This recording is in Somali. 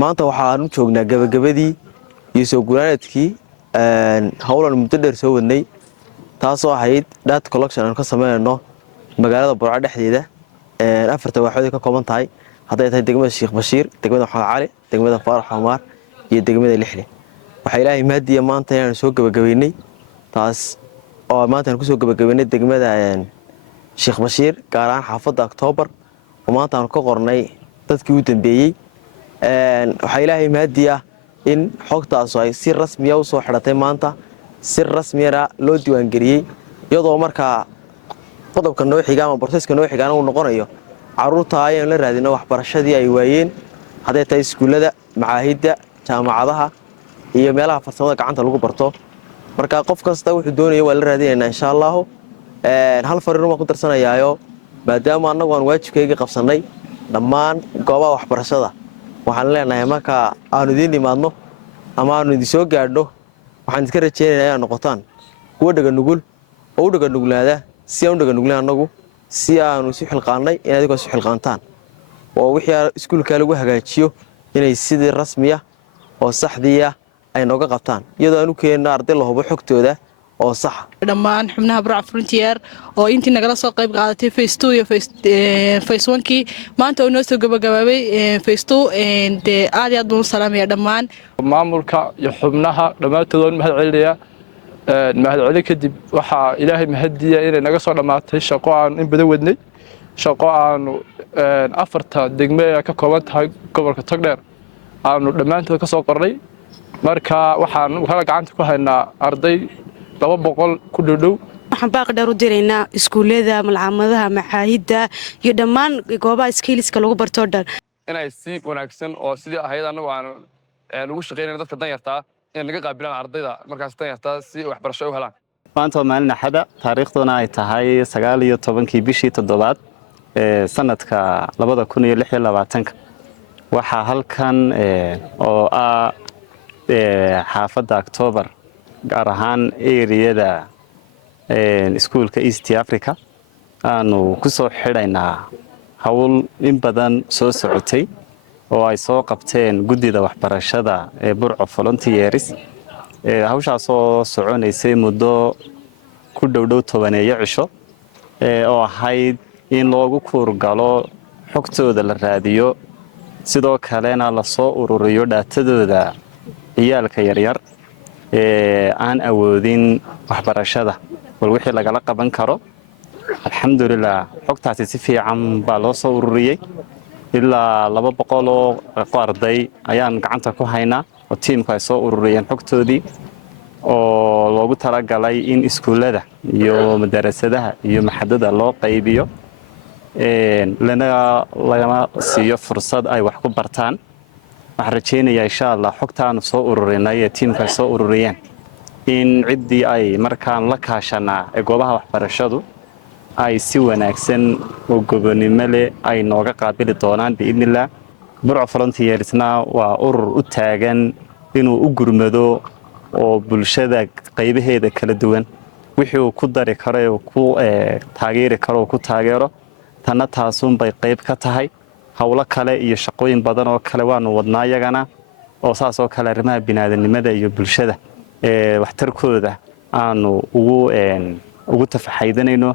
maanta waxaan u joognaa gabagabadii iyo soo guraaneedkii howlan muddo dheer soo wadnay taasoo ahayd data collection aan ka sameynayno magaalada Burco dhexdeeda afarta waaxood ka kooban tahay hadday tahay degmada Sheekh Bashiir degmada Maxamed Cali degmada Faarax Xamaar iyo degmada Lixle waxa Ilaahay mahadiya maanta inaan soo gabagabeynay taas oo maanta aan ku soo gabagabeynay degmada Sheekh Bashiir gaar ahaan xaafadda October oo maanta aan ka qornay dadkii u dambeeyay waxa Ilaahay mahadiya in xogtaas ay si rasmi ah u soo xidhatay maanta si rasmi ah loo diiwaan galiyay iyadoo markaa qodobka noo xiga ama processka noo xiga uu noqonayo caruurta ayaan la raadino waxbarashadii ay waayeen haday tahay iskuulada macaahidda jaamacadaha iyo meelaha farsamada gacanta lagu barto marka qof kasta wuxuu doonayo waa la raadinaynaa insha Allah hal fariin ma ku darsanayaayo maadaama anagu aan waajibkayga qabsanay dhammaan goobaha waxbarashada waxaan leenahay marka aanu idin imaadno ama aanu idin soo gaadho waxaan iska rajaynayaa inaad noqotaan kuwa dhaga nugul oo u dhaga nuglaada si aan u dhaga nuglaan anagu si aanu si xilqaanay in aad si xilqaantaan oo wixii iskuulka lagu hagaajiyo inay sidii rasmi ah oo saxdiya ay nooga qabtaan iyadoo aanu keenno arday la hubo xogtooda oo sax dhammaan xubnaha Burco Frontier oo intii nagala soo qayb qaadatay phase 2 iyo phase 1 kii maanta oo noo soo gabagaabay phase 2 aad iyo aad baan u salaamayaa dhammaan maamulka iyo xubnaha dhammaantood mahad celinaya mahad celin kadib waxa Ilaahay mahadiya inay naga soo dhamaatay shaqo aan in badan wadnay shaqo aanu afarta degme ka kooban tahay gobolka Togdheer aanu dhammaantood ka soo qornay marka waxaan kala gacanta ku haynaa arday 200 ku dhow waxaan baaq dheer u diraynaa iskuulada malcamadaha macaahidda iyo dhammaan goobaha skillska lagu barto dhan inay si wanaagsan oo sidii ahayd anagu aan ugu shaqeynayno dadka danyarta in laga qaabilaan ardayda markaas danyarta si waxbarasho u helaan maanta maalin axada taariikhduna ay tahay 19 bishii 7 sanadka 2026 waxa halkan oo xaafadda October gaar ahaan eriyada iskuulka East Africa aanu ku soo xidhaynaa hawl in badan soo socotay oo ay soo qabteen guddida waxbarashada ee Burco Volunteers hawshaas oo soconaysay muddo ku dhow 10 cisho oo ahayd in loogu kuurgalo xogtooda la raadiyo sidoo kalena la soo ururiyo dhaatadooda ciyaalka yaryar aan awoodin waxbarashada wal wixii lagala qaban karo alxamdulillah xogtaasi si fiican baa loo soo ururiyay ilaa 200 oo arday ayaan gacanta ku haynaa oo tiimka ay soo ururiyeen xogtoodii oo loogu talagalay in iskuulada iyo madarasadaha iyo maxadada loo qaybiyo lana siiyo fursad ay wax ku bartaan waxaan rajaynayaa insha Allah xogtaanu soo ururinay ee tiimka soo ururiyeen in ciddii ay markaan la kaashanaa ee goobaha waxbarashadu ay si wanaagsan oo gobonimo leh ay nooga qaabili doonaan biidnillah Burco Volunteersna waa urur u taagan inuu u gurmado oo bulshada qaybaheeda kala duwan wixii uu ku dari karo oo ku taageeri karo ku taageero tanna taasuun bay qayb ka tahay hawlo kale iyo shaqooyin badan oo kale waanu wadnaa yagana oo saas oo kale arrimaha bini'aadanimada iyo bulshada waxtarkooda aanu ugu tafaxaydanayno